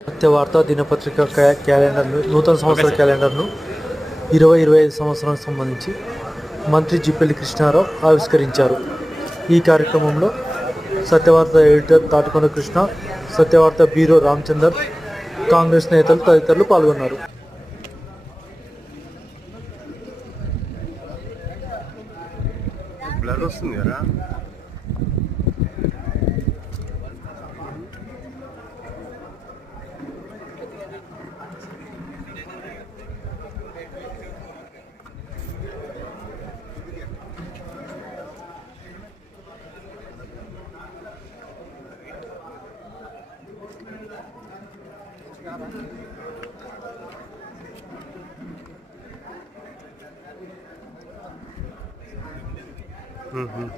సత్యవార్త దినపత్రిక క్యా- క్యాలెండర్ను నూతన సంవత్సర క్యాలెండర్ను ఇరవై ఇరవై ఐదు సంవత్సరానికి సంబంధించి మంత్రి జిప్పెల్లి కృష్ణారావు ఆవిష్కరించారు. ఈ కార్యక్రమంలో సత్యవార్త ఎడిటర్ తాటికొండ కృష్ణ సత్యవార్త బ్యూరో రామచందర్ కాంగ్రెస్ నేతలు తదితరులు పాల్గొన్నారు. బ్లర్ వస్తుంది కదా? 嗯嗯嗯